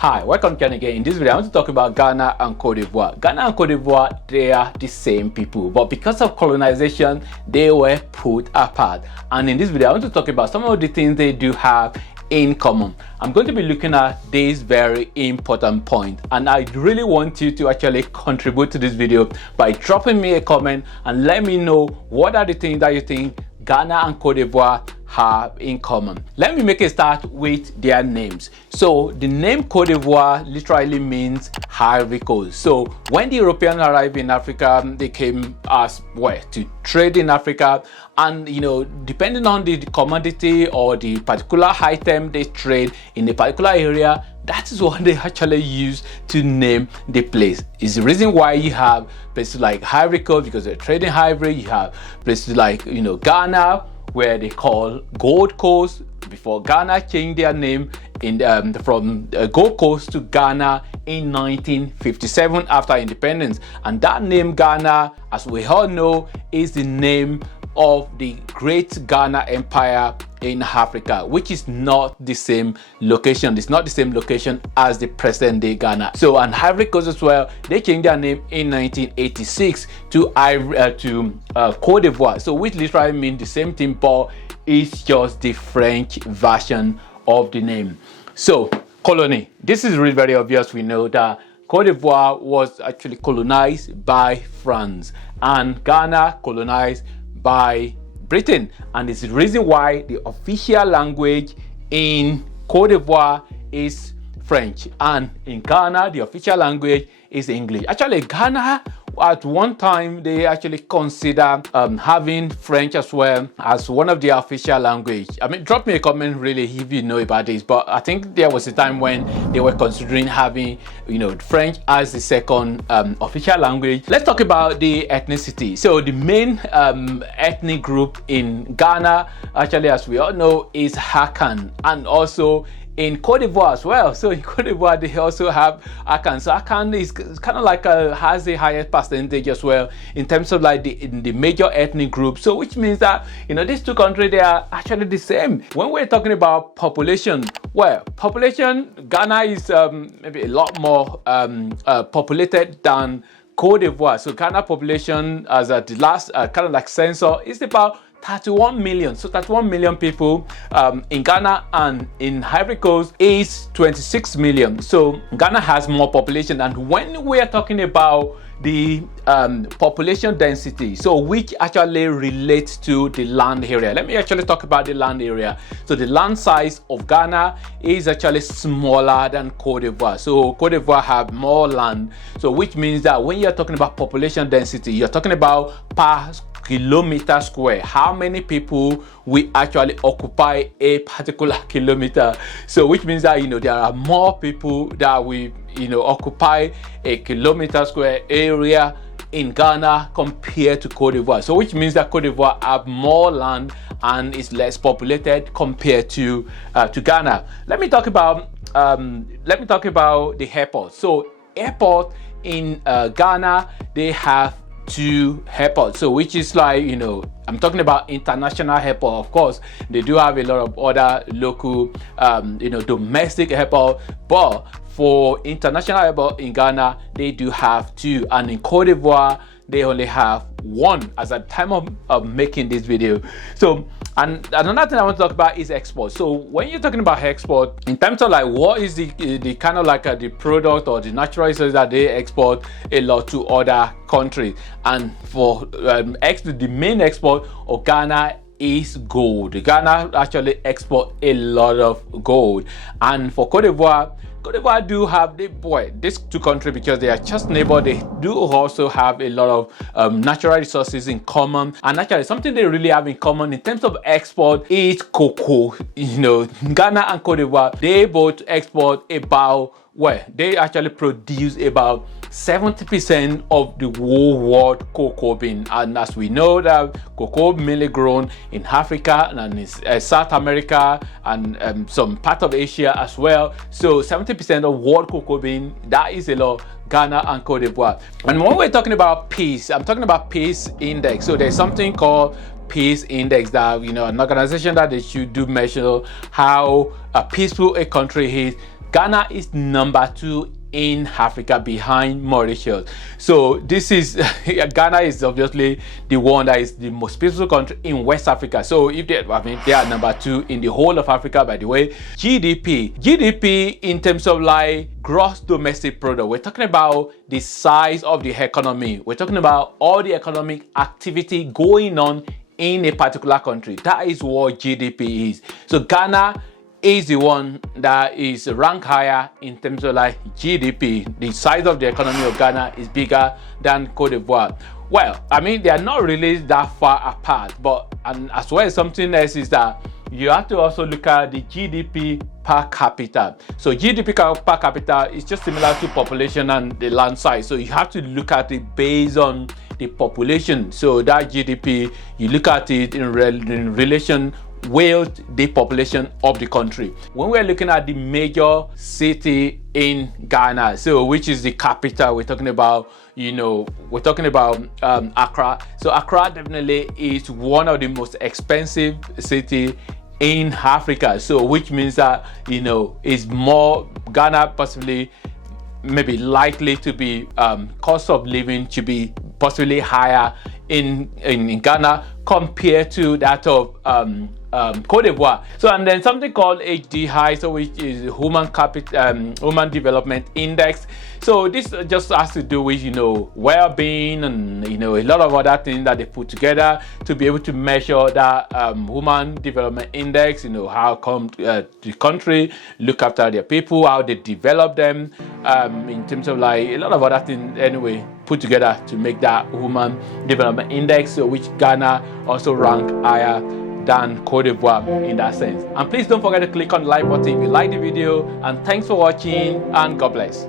Hi, welcome again. In this video, I want to talk about Ghana and Cote d'Ivoire. Ghana and Cote d'Ivoire, they are the same people, but because of colonization, they were put apart. And in this video, I want to talk about some of the things they do have in common. I'm going to be looking at this very important point, and I really want you to actually contribute to this video by dropping me a comment and let me know what are the things that you think Ghana and Cote d'Ivoire have in common. Let me make a start with their names. So the name Cote d'Ivoire literally means Ivory Coast. So when the Europeans arrived in Africa, they came as well to trade in Africa, and depending on the commodity or the particular item they trade in a particular area, that is what they actually use to name the place. It's the reason why you have places like Ivory Coast, because they're trading ivory. You have places like Ghana, where they call Gold Coast, before Ghana changed their name from Gold Coast to Ghana in 1957 after independence. And that name Ghana, as we all know, is the name of the great Ghana Empire in Africa, which is not the same location. It's not the same location as the present day Ghana. So, and Ivory Coast as well, they changed their name in 1986 to Cote d'Ivoire. So, which literally means the same thing, but it's just the French version of the name. So, colony. This is really very obvious. We know that Cote d'Ivoire was actually colonized by France, and Ghana colonized by Britain, and it's the reason why the official language in Cote d'Ivoire is French, and in Ghana the official language is English. Actually, Ghana at one time they actually consider having French as well as one of their official language. I mean, drop me a comment really if you know about this, but I think there was a time when they were considering having French as the second official language. Let's talk about the ethnicity. So the main ethnic group in Ghana, actually, as we all know, is Akan, and also in Cote d'Ivoire as well. So in Cote d'Ivoire, they also have Akan. So Akan is kind of like has the highest percentage as well in terms of like the major ethnic group. So which means that these two countries, they are actually the same. When we're talking about population, well, population, Ghana is maybe a lot more populated than Cote d'Ivoire. So Ghana population, as at the last kind of like census, is about 31 million. So 31 million people in Ghana, and in Ivory Coast is 26 million. So Ghana has more population. And when we are talking about the population density, so which actually relates to the land area, let me actually talk about the land area. So the land size of Ghana is actually smaller than Cote d'Ivoire. So Cote d'Ivoire have more land, so which means that when you're talking about population density, you're talking about per kilometer square, how many people we actually occupy a particular kilometer. So which means that there are more people that we occupy a kilometer square area in Ghana compared to Cote d'Ivoire. So which means that Cote d'Ivoire have more land and is less populated compared to Ghana. Let me talk about the airport. So airport in Ghana, they have two airports, so which is like I'm talking about international airport. Of course, they do have a lot of other local domestic airport, but for international airport in Ghana, they do have two, and in Cote d'Ivoire they only have one as at the time of making this video. So, and another thing I want to talk about is export. So when you're talking about export, in terms of like what is the kind of like the product or the natural resources that they export a lot to other countries, and for the main export of Ghana is gold. Ghana actually export a lot of gold, and for Cote d'Ivoire do have these two countries, because they are just neighbor, they do also have a lot of natural resources in common. And actually something they really have in common in terms of export is cocoa. Ghana and Cote d'Ivoire, they both export about, well, they actually produce about 70% of the whole world cocoa bean. And as we know that cocoa mainly grown in Africa and in South America and some part of Asia as well. So 70% of world cocoa bean, that is a lot. Ghana and Cote d'Ivoire. And when we're talking about peace, I'm talking about peace index. So there's something called peace index that an organization that they should do measure how peaceful a country is Ghana is number 2 in Africa behind Mauritius. So this is Ghana is obviously the one that is the most peaceful country in West Africa. So if they, they are number 2 in the whole of Africa, by the way. GDP in terms of like gross domestic product, we're talking about the size of the economy. We're talking about all the economic activity going on in a particular country. That is what GDP is. So Ghana is the one that is ranked higher in terms of like GDP. The size of the economy of Ghana is bigger than Cote d'Ivoire. Well, I mean, they are not really that far apart, but and as well as something else is that you have to also look at the GDP per capita. So GDP per capita is just similar to population and the land size. So you have to look at it based on the population. So that GDP, you look at it in relation with the population of the country. When we're looking at the major city in Ghana, so which is the capital, we're talking about, Accra. So Accra definitely is one of the most expensive city in Africa. So which means that, is more Ghana possibly maybe likely to be cost of living to be possibly higher in Ghana compared to that of Cote d'Ivoire. So and then something called HDI, so which is Human Development Index. So this just has to do with well-being and a lot of other things that they put together to be able to measure that Human Development Index. How come the country look after their people, how they develop them, in terms of like a lot of other things anyway put together to make that Human Development Index, so which Ghana also rank higher than Cote d'Ivoire in that sense. And please don't forget to click on the like button if you like the video, and thanks for watching, and God bless.